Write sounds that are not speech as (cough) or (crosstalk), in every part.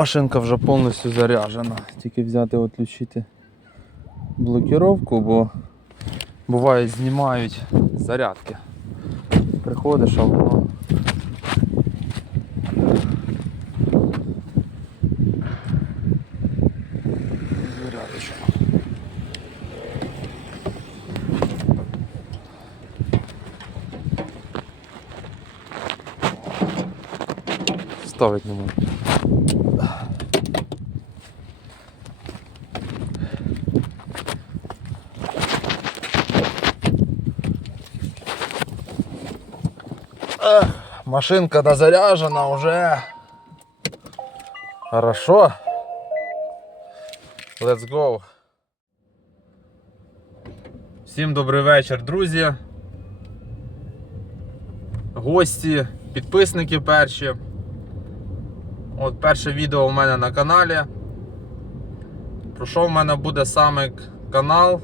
Машинка вже повністю заряджена. Тільки взяти відключити блокіровку, бо буває знімають зарядки. Приходиш, а воно. Зарядочку. Ставить не можу. Машинка дозаряжена уже. Хорошо. Let's go. Всім добрий вечір, друзі. Гості, підписники перші. От перше відео у мене на каналі. Про що в мене буде саме канал?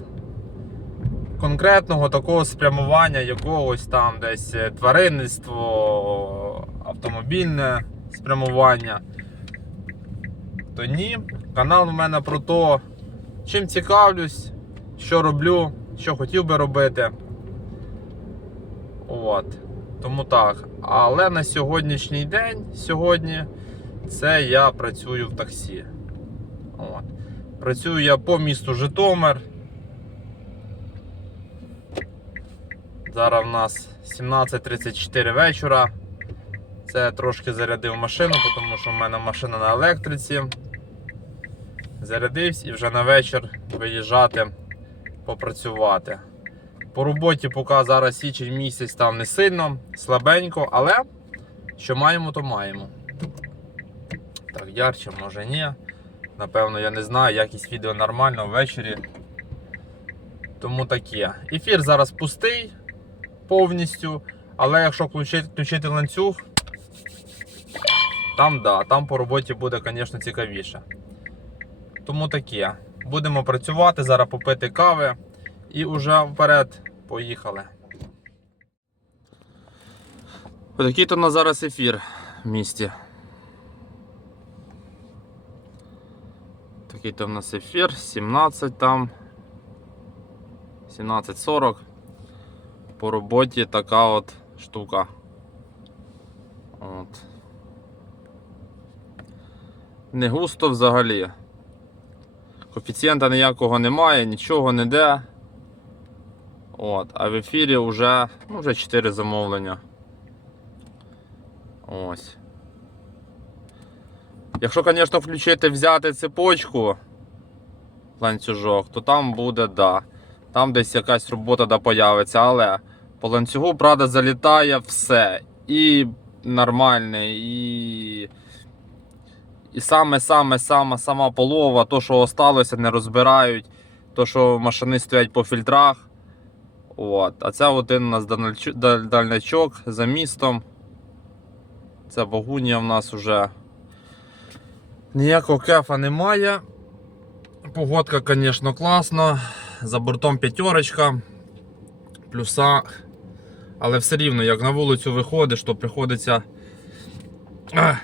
Конкретного такого спрямування якогось там десь е, тваринництво, автомобільне спрямування. То ні. Канал у мене про те, чим цікавлюсь, що роблю, що хотів би робити. От. Тому так. Але на сьогоднішній день, сьогодні, це я працюю в таксі. От. Працюю я по місту Житомир. Зараз в нас 17.34 вечора. Це трошки зарядив машину, тому що в мене машина на електриці. Зарядився і вже на вечір виїжджати попрацювати. По роботі поки зараз січень місяць там не сильно, слабенько, але що маємо, то маємо. Так, ярче, може ні. Напевно, я не знаю, якість відео нормально ввечері. Тому таке. Ефір зараз пустий повністю. Але якщо включити, включити ланцюг, там да, там по роботі буде, звісно, цікавіше. Тому таке. Будемо працювати, зараз попити кави і вже вперед поїхали. Такий то у нас зараз ефір в місті. Такий то в нас ефір, 17 там. 17.40. По роботі така от штука. От. Не густо взагалі. Коефіцієнта ніякого немає, нічого не де. От, а в ефірі вже, ну, вже 4 замовлення. Ось. Якщо, звісно, включити взяти цепочку ланцюжок, то там буде да. Там десь якась робота да появиться, але по ланцюгу, правда, залітає все. І нормальне, і. І саме саме саме сама полова, то, що осталося, не розбирають, то, що машини стоять по фільтрах. От. А це один у нас дальничок- за містом. Це багунія в нас вже. Ніякого кефа немає. Погодка, звісно, класна. За бортом п'ятерочка. Плюса. Але все рівно, як на вулицю виходиш, то приходиться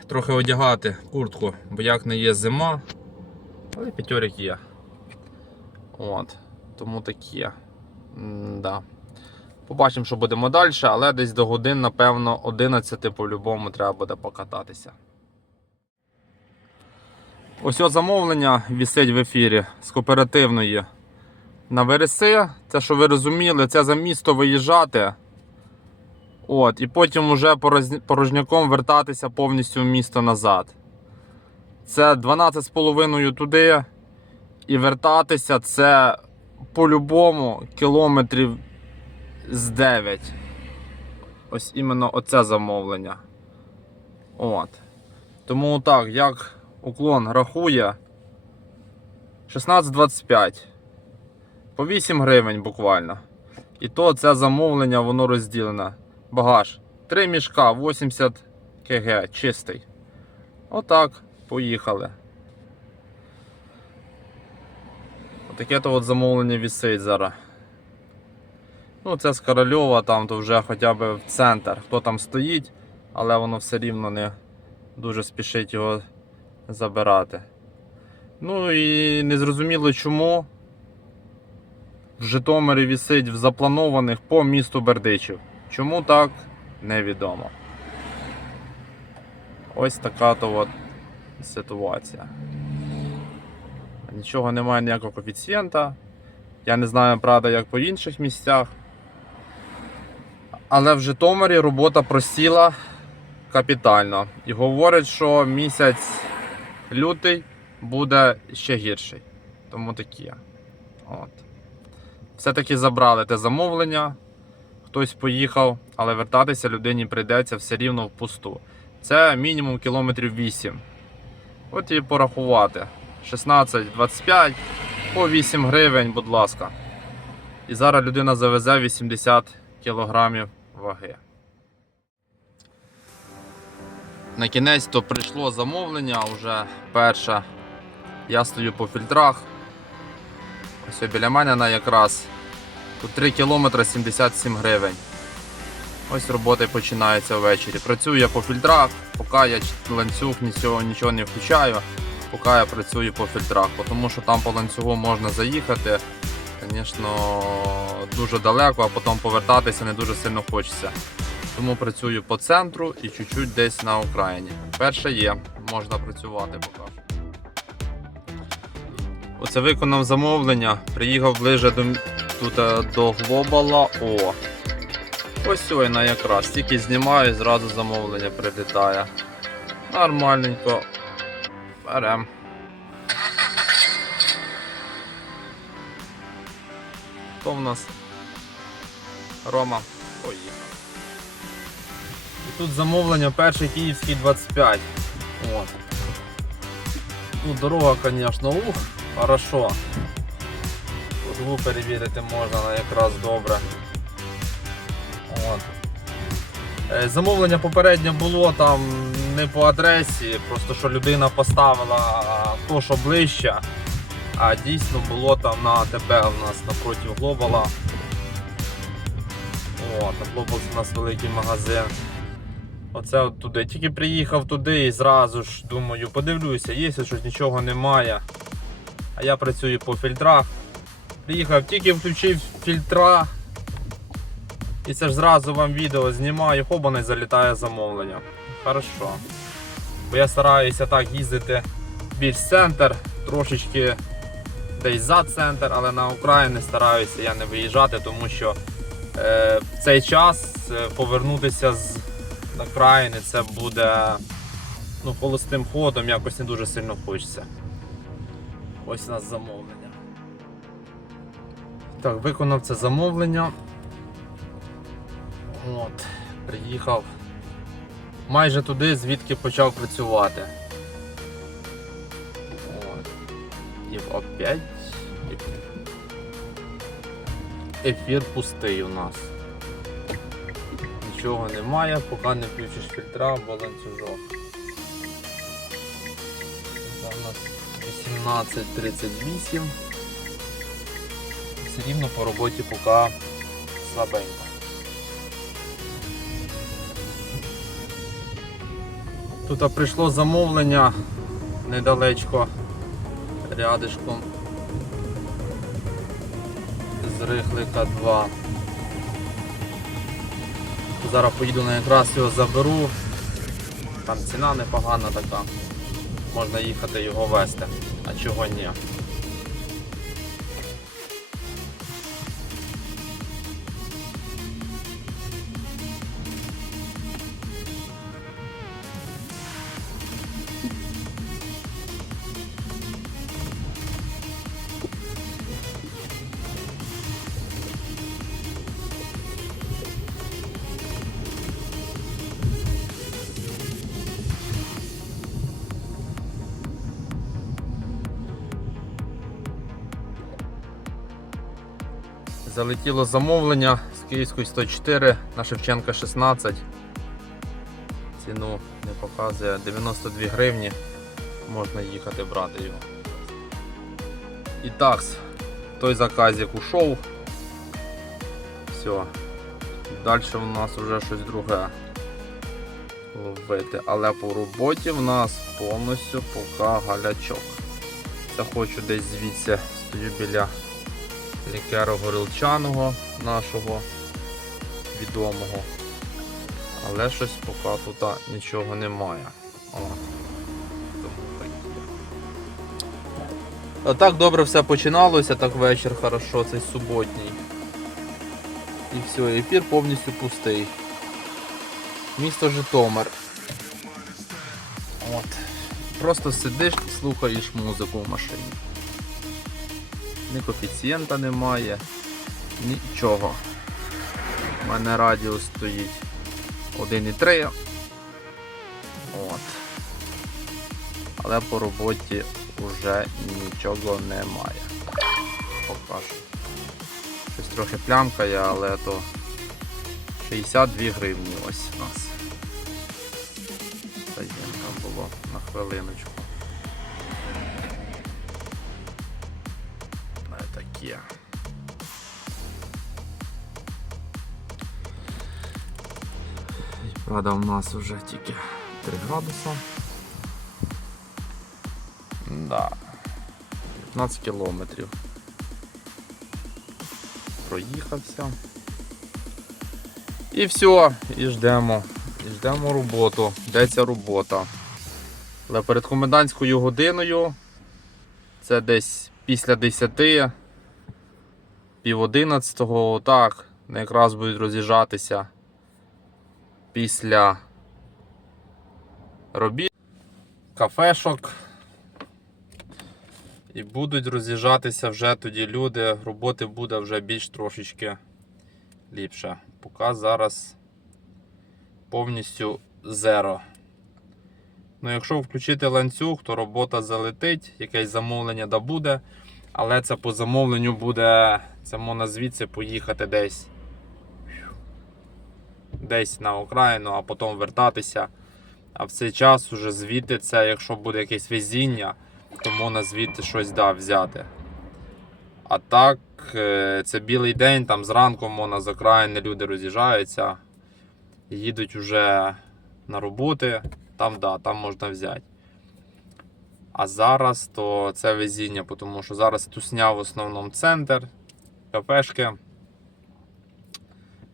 трохи одягати куртку, бо як не є зима, але п'ятьорик є. От. Тому таке. М-да. Побачимо, що будемо далі, але десь до годин, напевно, 11 по-любому треба буде покататися. Ось замовлення вісить в ефірі з кооперативної на Вереси. Це, що ви розуміли, це за місто виїжджати. От, і потім уже порожняком вертатися повністю в місто назад. Це 12,5 туди. І вертатися це по-любому кілометрів з 9. Ось іменно оце замовлення. От. Тому так, як уклон рахує 16,25. По 8 гривень буквально. І то це замовлення, воно розділене. Багаж. 3 мішка, 80 кг, чистий. Отак, поїхали. Отаке то от замовлення вісить зараз. Ну, це з Корольова, там то вже хоча б в центр. Хто там стоїть, але воно все рівно не дуже спішить його забирати. Ну і незрозуміло чому в Житомирі вісить в запланованих по місту Бердичів. Чому так, невідомо. Ось така то от ситуація. Нічого немає ніякого коефіцієнта. Я не знаю, правда, як по інших місцях. Але в Житомирі робота просіла капітально. І говорять, що місяць лютий буде ще гірший. Тому такі. От. Все-таки забрали те замовлення. Хтось поїхав, але вертатися людині прийдеться все рівно впусту. Це мінімум кілометрів 8. От і порахувати. 16-25 по 8 гривень, будь ласка. І зараз людина завезе 80 кілограмів ваги. На кінець то прийшло замовлення вже перше. Я стою по фільтрах. Ось біля мене на якраз. Тут 3 кілометри 77 гривень. Ось роботи починаються ввечері. Працюю я по фільтрах, поки я ланцюг нічого, нічого не включаю, поки я працюю по фільтрах, тому що там по ланцюгу можна заїхати. Звісно, дуже далеко, а потім повертатися не дуже сильно хочеться. Тому працюю по центру і чуть-чуть десь на Україні. Перше є, можна працювати поки. Оце виконав замовлення, приїхав ближе до, тут, до Глобала. О, Ось сьогодні якраз, тільки знімаю, зразу замовлення прилітає. Нормальненько. Берем. Хто в нас? Рома. Поїхав. І тут замовлення перший київський 25. От. Ну, дорога, звісно, ух, хорошо. Кругу перевірити можна на якраз добре. От. Е, Замовлення попереднє було там не по адресі, просто що людина поставила то, що ближче, а дійсно було там на АТБ у нас напроти Глобала. От, у нас великий магазин. Оце от туди. Тільки приїхав туди і зразу ж думаю, подивлюся, є щось нічого немає. А я працюю по фільтрах. Приїхав, тільки включив фільтра. І це ж зразу вам відео знімаю, хоба не залітає замовлення. Хорошо. Бо я стараюся так їздити більш центр, трошечки десь за центр, але на Україну стараюся я не виїжджати, тому що е, в цей час е, повернутися з окраїни це буде ну, холостим ходом, якось не дуже сильно хочеться. Ось у нас замовлення. Так, виконав це замовлення. От, приїхав майже туди, звідки почав працювати. От. І опять ефір. Пустий у нас. Нічого немає, поки не включиш фільтра або ланцюжок. Це у нас 18.38. Все рівно по роботі поки слабенько. Тут прийшло замовлення недалечко рядишком з Рихлика 2. Зараз поїду на якраз його заберу. Там ціна непогана така. Можна їхати його вести. А чого ні? Залетіло замовлення з Київської 104 на Шевченка 16. Ціну не показує 92 гривні. Можна їхати брати його. І так, той заказик ушов. Все. Далі у нас вже щось друге. ловити. Але по роботі в нас повністю поки галячок. Це хочу десь звідси стою біля лікеру горілчаного нашого відомого. Але щось поки тут нічого немає. О. Так добре все починалося, так вечір хорошо, цей суботній. І все, ефір повністю пустий. Місто Житомир. От. Просто сидиш і слухаєш музику в машині. Ні коефіцієнта немає, нічого. У мене радіо стоїть 1,3. От. Але по роботі вже нічого немає. Покажу. Щось трохи плямкає, але то 62 гривні ось у нас. Стаєнка було на хвилиночку. Не Правда, у нас вже тільки 3 градуса. Да. 15 кілометрів. Проїхався. І все, і ждемо. І ждемо роботу. Де ця робота? Але перед комендантською годиною це десь після 10, пів 11, так, якраз будуть роз'їжджатися після робіт, кафешок. І будуть роз'їжджатися вже тоді люди, роботи буде вже більш трошечки ліпше. Поки зараз повністю зеро. Ну, якщо включити ланцюг, то робота залетить, якесь замовлення да буде. Але це по замовленню буде, це звідси поїхати десь десь на окраїну, а потім вертатися. А в цей час уже звідти це, якщо буде якесь везіння, то можна звідти щось да, взяти. А так, е, це білий день, там зранку можна з окраїни люди роз'їжджаються, їдуть вже на роботи, там да, там можна взяти. А зараз то це везіння, тому що зараз тусня в основному центр, кафешки.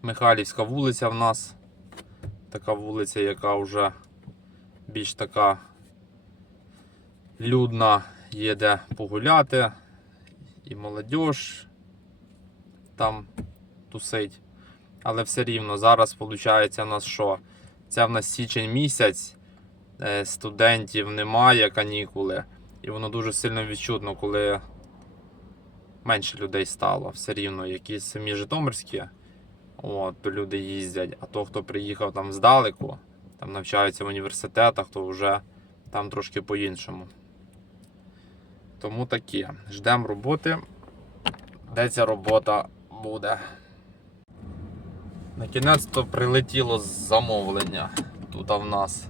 Михайлівська вулиця в нас. Така вулиця, яка вже більш така людна, є де погуляти. І молодь там тусить. Але все рівно зараз виходить у нас що? Це в нас січень місяць, студентів немає, канікули. І воно дуже сильно відчутно, коли менше людей стало. Все рівно, якісь самі Житомирські, от, то люди їздять. А то, хто приїхав там здалеку, там навчаються в університетах, то вже там трошки по-іншому. Тому таке. Ждемо роботи. Де ця робота буде? На кінець то прилетіло замовлення. Тут в нас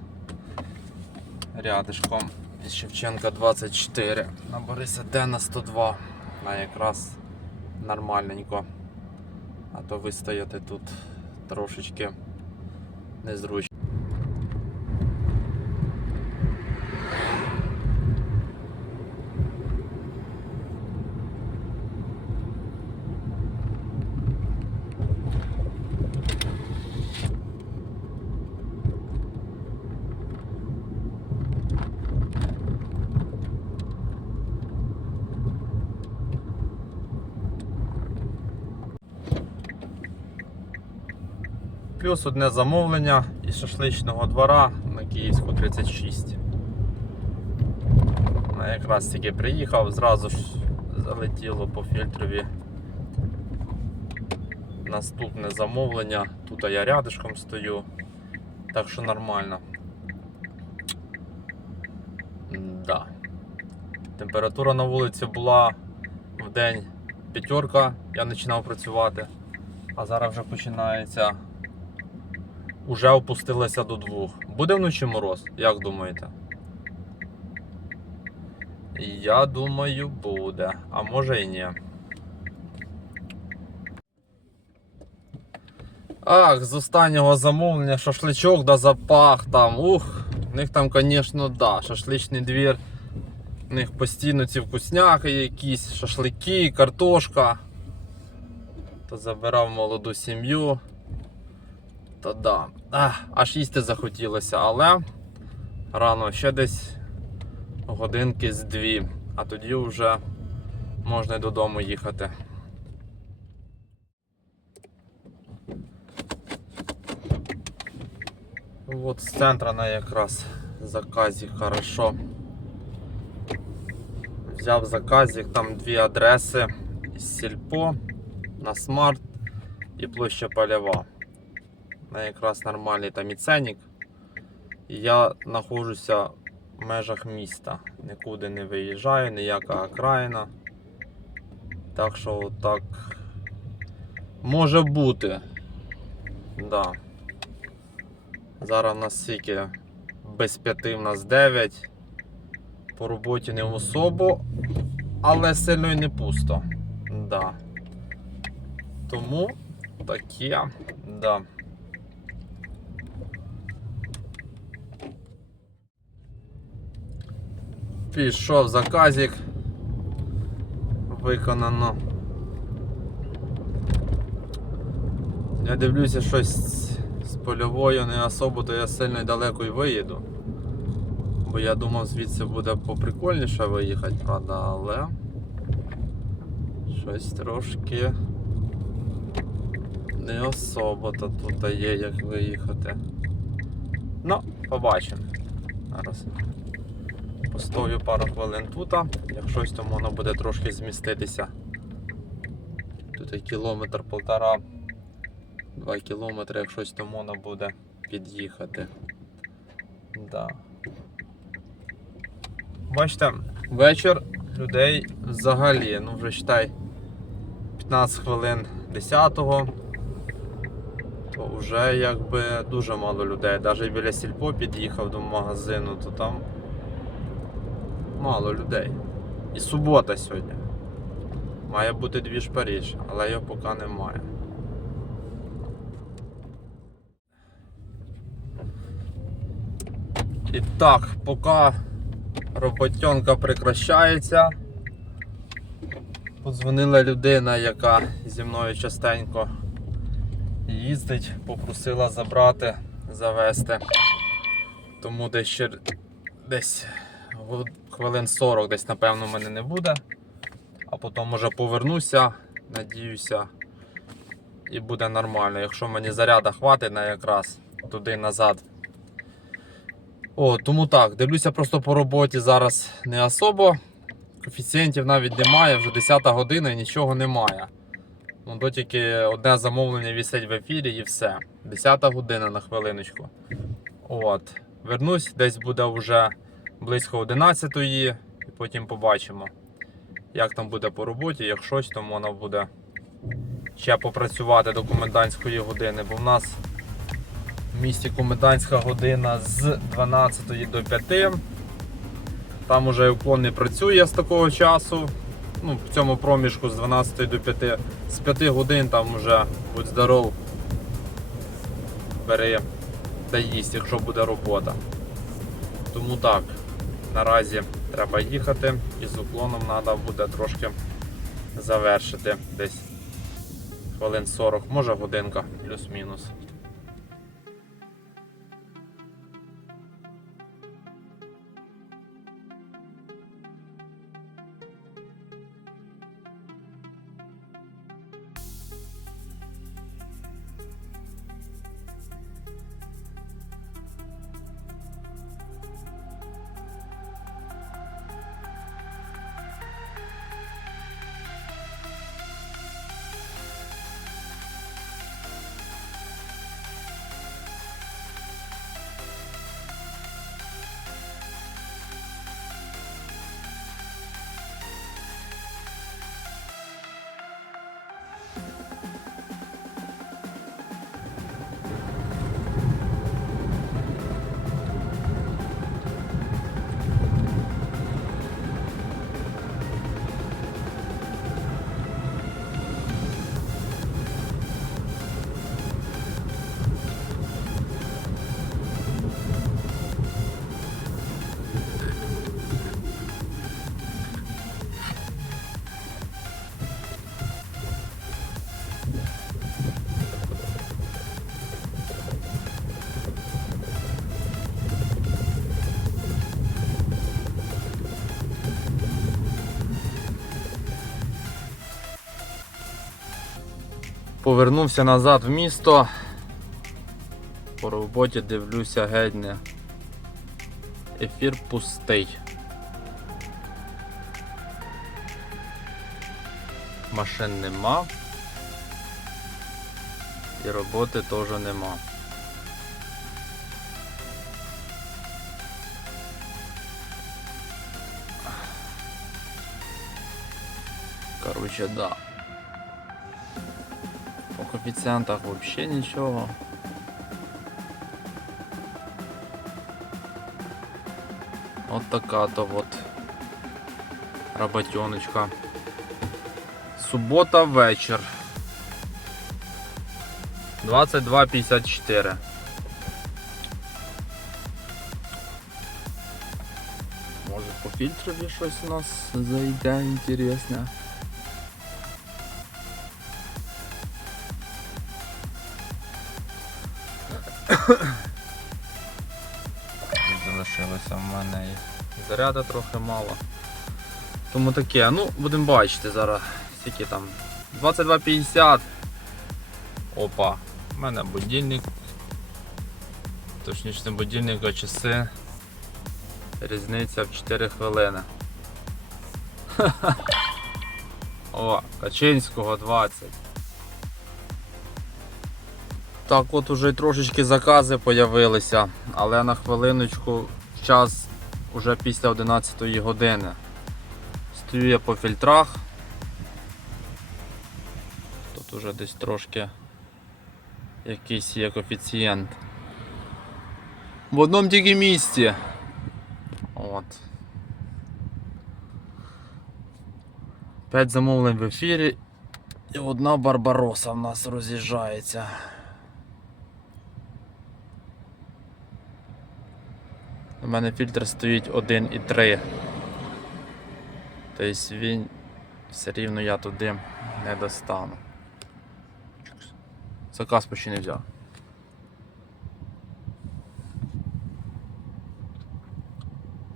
рядишком Шевченка 24 на Бориса Дена 102. А якраз нормальненько. А то ви стоїте тут трошечки незручно. Плюс одне замовлення із шашличного двора на Київську 36. Ну, якраз тільки приїхав, зразу ж залетіло по фільтрові. Наступне замовлення. Тут я рядышком стою, так що нормально. Да. Температура на вулиці була в день п'ятерка, я починав працювати, а зараз вже починається уже опустилася до двох. Буде вночі мороз, як думаєте? Я думаю, буде, а може і ні. Ах, з останнього замовлення шашличок да запах там. Ух, в них там, звісно, да, шашличний двір. У них постійно ці вкусняхи якісь, шашлики, картошка. То забирав молоду сім'ю. Та да. Ах, аж їсти захотілося, але рано ще десь годинки з дві, а тоді вже можна й додому їхати. Вот з центра на якраз заказі хорошо. Взяв заказик, там дві адреси Сільпо на смарт і площа Польова. На якраз нормальний там і ценник. Я знаходжуся в межах міста. Нікуди не виїжджаю, ніяка окраїна. Так що так може бути. Да. Зараз в нас скільки без п'яти в нас 9. По роботі не особо, але сильно і не пусто. Да. Тому таке, да. Пішов заказик. Виконано. Я дивлюся щось з польовою не особо, то я сильно далеко й виїду. Бо я думав звідси буде поприкольніше виїхати, правда, але щось трошки не особо то тут є як виїхати. Ну, побачимо. Зараз постою пару хвилин тут, як щось, то воно буде трошки зміститися. Тут кілометр полтора. 2 кілометри, як щось то можна буде під'їхати. Да. Бачите, вечір людей взагалі, ну вже считай 15 хвилин 10-го, то вже якби дуже мало людей. Навіть біля сільпо під'їхав до магазину, то там мало людей. І субота сьогодні. Має бути дві ж Паріж, але його поки немає. І так, поки роботенка прекращається. Подзвонила людина, яка зі мною частенько їздить, попросила забрати, завести. Тому десь десь хвилин 40 десь напевно в мене не буде. А потім може повернуся, надіюся, і буде нормально. Якщо мені заряда хватить на якраз туди назад. О, тому так, дивлюся просто по роботі зараз не особо. Коефіцієнтів навіть немає, вже 10 година і нічого немає. Ну, до тільки одне замовлення вісить в ефірі і все. 10 година на хвилиночку. От. Вернусь, десь буде вже близько 11 і потім побачимо, як там буде по роботі. Як щось, то можна буде ще попрацювати до комендантської години, бо в нас в місті комендантська година з 12 до 5. Там уже уклон не працює з такого часу. Ну, в цьому проміжку з 12 до 5. З 5 годин там вже будь здоров. Бери та їсть, якщо буде робота. Тому так, наразі треба їхати і з уклоном треба буде трошки завершити десь хвилин 40, може годинка, плюс-мінус. Повернувся назад в місто. По роботі дивлюся геть не. Ефір пустий. Машин нема. І роботи теж нема. Короче, да. По коэффициентах вообще ничего. Вот такая-то вот работеночка. Субота вечір. 22.54. Може по фільтрові щось у нас зайде інтересне. Залишилося в мене і заряду трохи мало. Тому таке, ну будемо бачити зараз. Скільки там. 22.50. Опа, у мене будильник. Точніше не будильник, а часи. Різниця в 4 хвилини. (laughs) О, Качинського 20. Так, от уже трошечки закази появилися, але на хвилиночку час уже після 11 години. Стою я по фільтрах. Тут уже десь трошки якийсь є коефіцієнт. В одному тільки місці. От. 5 замовлень в ефірі і одна барбароса в нас роз'їжджається. У мене фільтр стоїть 1,3. Тобто він все рівно я туди не достану. Заказ почти не взяв.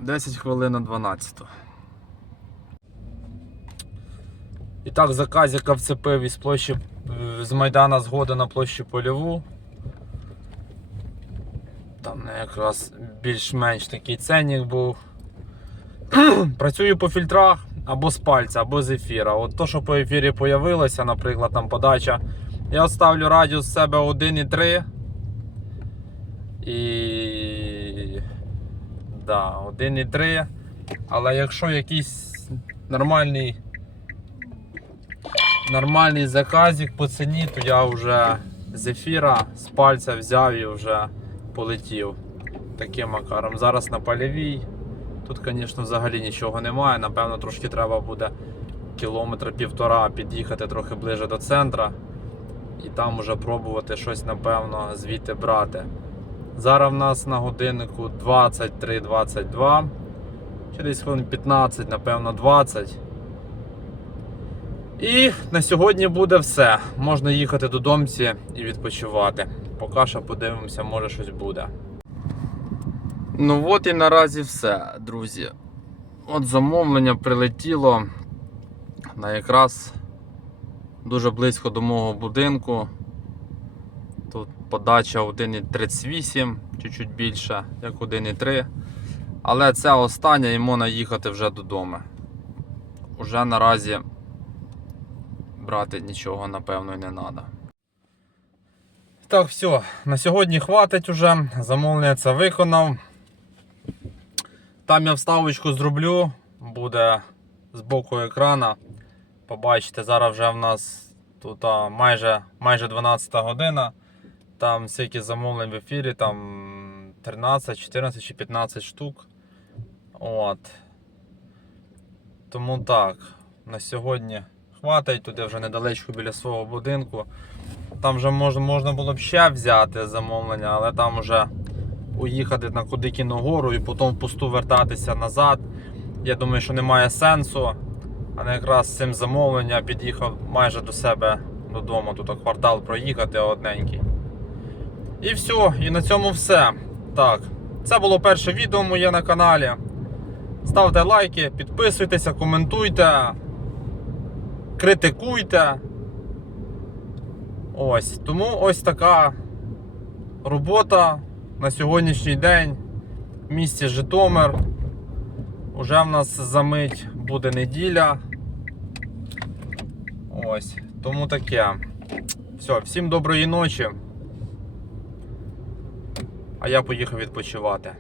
Десять хвилин на 12. І так, заказ, яка вцепив із площі е, з Майдана згода на площу польову. Якраз більш-менш такий ценник був. (clears throat) Працюю по фільтрах або з пальця, або з ефіра. От то, що по ефірі появилося, наприклад, там подача. Я ставлю радіус себе 1,3. І. Да, 1,3. Але якщо якийсь нормальний нормальний заказик по ціні, то я вже з ефіра, з пальця взяв і вже полетів таким макаром. Зараз на польовій. Тут, звісно, взагалі нічого немає. Напевно, трошки треба буде кілометра півтора під'їхати трохи ближе до центра і там уже пробувати щось, напевно, звідти брати. Зараз в нас на годиннику 23-22. Через хвилин 15, напевно, 20. І на сьогодні буде все. Можна їхати додому і відпочивати. Поки що подивимося, може щось буде. Ну от і наразі все, друзі. От замовлення прилетіло на якраз дуже близько до мого будинку. Тут подача 1,38, чуть-чуть більше, як 1,3. Але це остання і можна їхати вже додому. Уже наразі брати нічого, напевно, і не треба. Так, все, на сьогодні хватить уже. Замовлення це виконав. Там я вставочку зроблю, буде з боку екрана. Побачите, зараз вже в нас тут а, майже, майже 12 година. Там всякі замовлень в ефірі, там 13, 14 чи 15 штук. От. Тому так, на сьогодні хватить, туди вже недалечко біля свого будинку. Там вже можна, можна було б ще взяти замовлення, але там вже уїхати на Кудикіну гору і потім пусту вертатися назад. Я думаю, що немає сенсу. А якраз з цим замовленням під'їхав майже до себе додому. Тут квартал проїхати одненький. І все, і на цьому все. Так, це було перше відео моє на каналі. Ставте лайки, підписуйтеся, коментуйте, критикуйте. Ось. Тому ось така робота на сьогоднішній день в місті Житомир. Уже в нас за мить буде неділя. Ось. Тому таке. Все, всім доброї ночі. А я поїхав відпочивати.